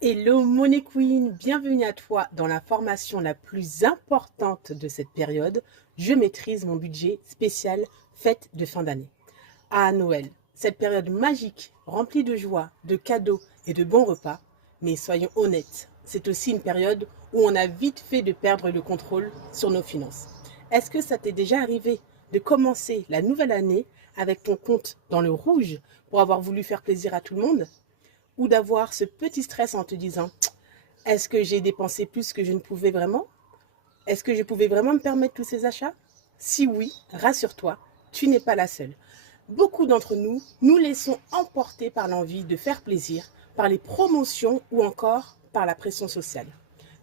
Hello Money Queen, bienvenue à toi dans la formation la plus importante de cette période. Je maîtrise mon budget spécial fête de fin d'année. À Noël, cette période magique, remplie de joie, de cadeaux et de bons repas. Mais soyons honnêtes, c'est aussi une période où on a vite fait de perdre le contrôle sur nos finances. Est-ce que ça t'est déjà arrivé de commencer la nouvelle année avec ton compte dans le rouge pour avoir voulu faire plaisir à tout le monde? Ou d'avoir ce petit stress en te disant, est-ce que j'ai dépensé plus que je ne pouvais vraiment? Est-ce que je pouvais vraiment me permettre tous ces achats? Si oui, rassure-toi, tu n'es pas la seule. Beaucoup d'entre nous nous laissons emporter par l'envie de faire plaisir, par les promotions ou encore par la pression sociale.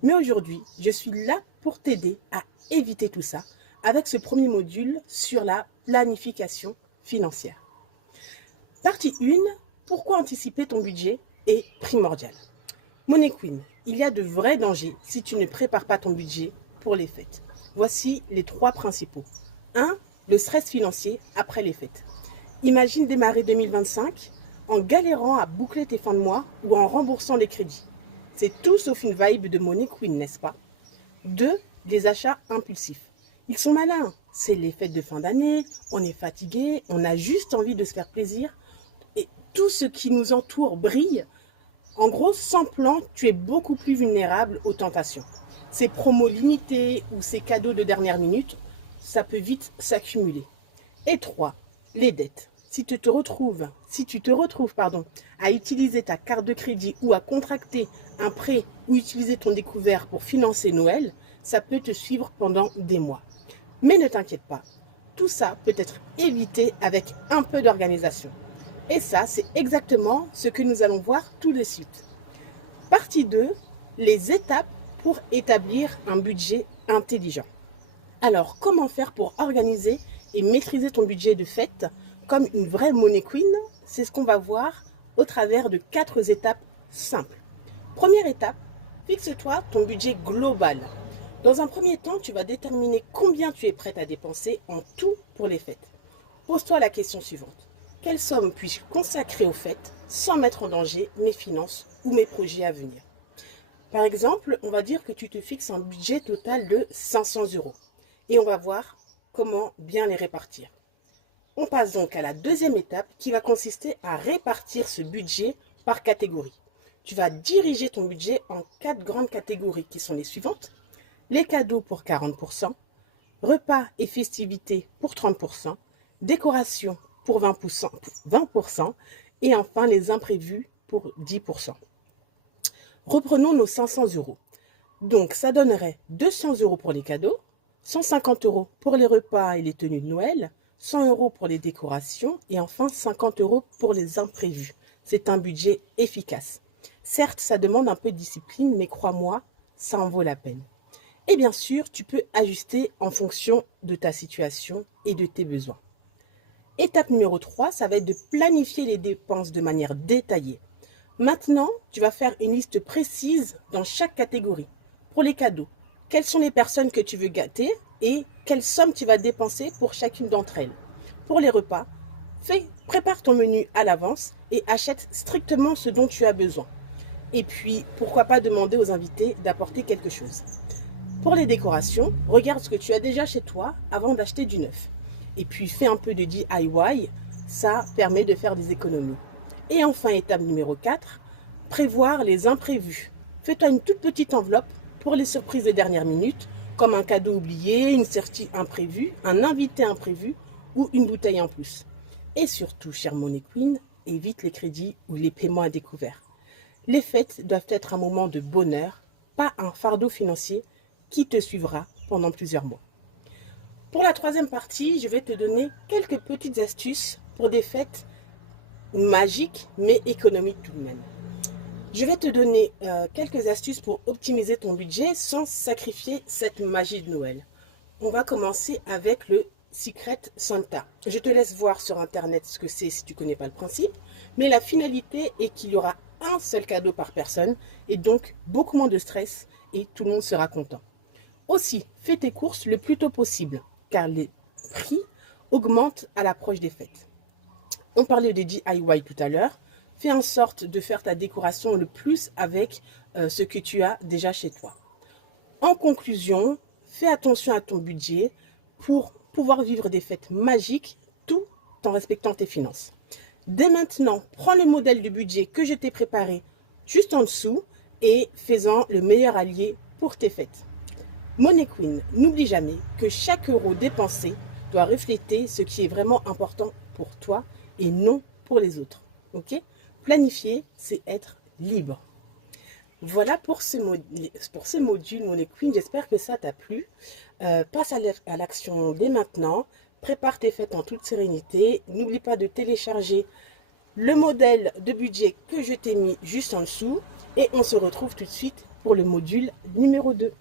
Mais aujourd'hui, je suis là pour t'aider à éviter tout ça avec ce premier module sur la planification financière. Partie 1, pourquoi anticiper ton budget est primordial. Money Queen, il y a de vrais dangers si tu ne prépares pas ton budget pour les fêtes. Voici les trois principaux. 1. Le stress financier après les fêtes. Imagine démarrer 2025 en galérant à boucler tes fins de mois ou en remboursant les crédits. C'est tout sauf une vibe de Money Queen, n'est-ce pas? 2. Les achats impulsifs. Ils sont malins. C'est les fêtes de fin d'année, on est fatigué, on a juste envie de se faire plaisir et tout ce qui nous entoure brille. En gros, sans plan, tu es beaucoup plus vulnérable aux tentations. Ces promos limités ou ces cadeaux de dernière minute, ça peut vite s'accumuler. Et 3, les dettes. Si tu te retrouves à utiliser ta carte de crédit ou à contracter un prêt ou utiliser ton découvert pour financer Noël, ça peut te suivre pendant des mois. Mais ne t'inquiète pas, tout ça peut être évité avec un peu d'organisation. Et ça, c'est exactement ce que nous allons voir tout de suite. Partie 2, les étapes pour établir un budget intelligent. Alors, comment faire pour organiser et maîtriser ton budget de fête comme une vraie money queen? C'est ce qu'on va voir au travers de 4 étapes simples. Première étape, fixe-toi ton budget global. Dans un premier temps, tu vas déterminer combien tu es prête à dépenser en tout pour les fêtes. Pose-toi la question suivante. Quelle somme puis-je consacrer aux fêtes sans mettre en danger mes finances ou mes projets à venir? Par exemple, on va dire que tu te fixes un budget total de 500 euros et on va voir comment bien les répartir. On passe donc à la deuxième étape qui va consister à répartir ce budget par catégorie. Tu vas diriger ton budget en 4 grandes catégories qui sont les suivantes. Les cadeaux pour 40%, repas et festivités pour 30%, décoration pour 20% et enfin les imprévus pour 10%. Reprenons nos 500 euros. Donc ça donnerait 200 euros pour les cadeaux, 150 euros pour les repas et les tenues de Noël, 100 euros pour les décorations et enfin 50 euros pour les imprévus. C'est un budget efficace. Certes, ça demande un peu de discipline, mais crois-moi, ça en vaut la peine. Et bien sûr, tu peux ajuster en fonction de ta situation et de tes besoins. Étape numéro 3, ça va être de planifier les dépenses de manière détaillée. Maintenant, tu vas faire une liste précise dans chaque catégorie. Pour les cadeaux, quelles sont les personnes que tu veux gâter et quelle somme tu vas dépenser pour chacune d'entre elles. Pour les repas, prépare ton menu à l'avance et achète strictement ce dont tu as besoin. Et puis, pourquoi pas demander aux invités d'apporter quelque chose. Pour les décorations, regarde ce que tu as déjà chez toi avant d'acheter du neuf. Et puis fais un peu de DIY, ça permet de faire des économies. Et enfin, étape numéro 4, prévoir les imprévus. Fais-toi une toute petite enveloppe pour les surprises de dernière minute, comme un cadeau oublié, une sortie imprévue, un invité imprévu ou une bouteille en plus. Et surtout, chère Money Queen, évite les crédits ou les paiements à découvert. Les fêtes doivent être un moment de bonheur, pas un fardeau financier qui te suivra pendant plusieurs mois. Pour la troisième partie, je vais te donner quelques petites astuces pour des fêtes magiques mais économiques tout de même. Je vais te donner quelques astuces pour optimiser ton budget sans sacrifier cette magie de Noël. On va commencer avec le Secret Santa. Je te laisse voir sur internet ce que c'est si tu ne connais pas le principe, mais la finalité est qu'il y aura un seul cadeau par personne et donc beaucoup moins de stress et tout le monde sera content. Aussi, fais tes courses le plus tôt possible, car les prix augmentent à l'approche des fêtes. On parlait de DIY tout à l'heure, Fais en sorte de faire ta décoration le plus avec ce que tu as déjà chez toi. En conclusion, fais attention à ton budget pour pouvoir vivre des fêtes magiques tout en respectant tes finances. Dès maintenant, prends le modèle du budget que je t'ai préparé juste en dessous et fais-en le meilleur allié pour tes fêtes. Money Queen, n'oublie jamais que chaque euro dépensé doit refléter ce qui est vraiment important pour toi et non pour les autres. Ok? Planifier, c'est être libre. Voilà pour ce module Money Queen. J'espère que ça t'a plu. Passe à l'action dès maintenant. Prépare tes fêtes en toute sérénité. N'oublie pas de télécharger le modèle de budget que je t'ai mis juste en dessous. Et on se retrouve tout de suite pour le module numéro 2.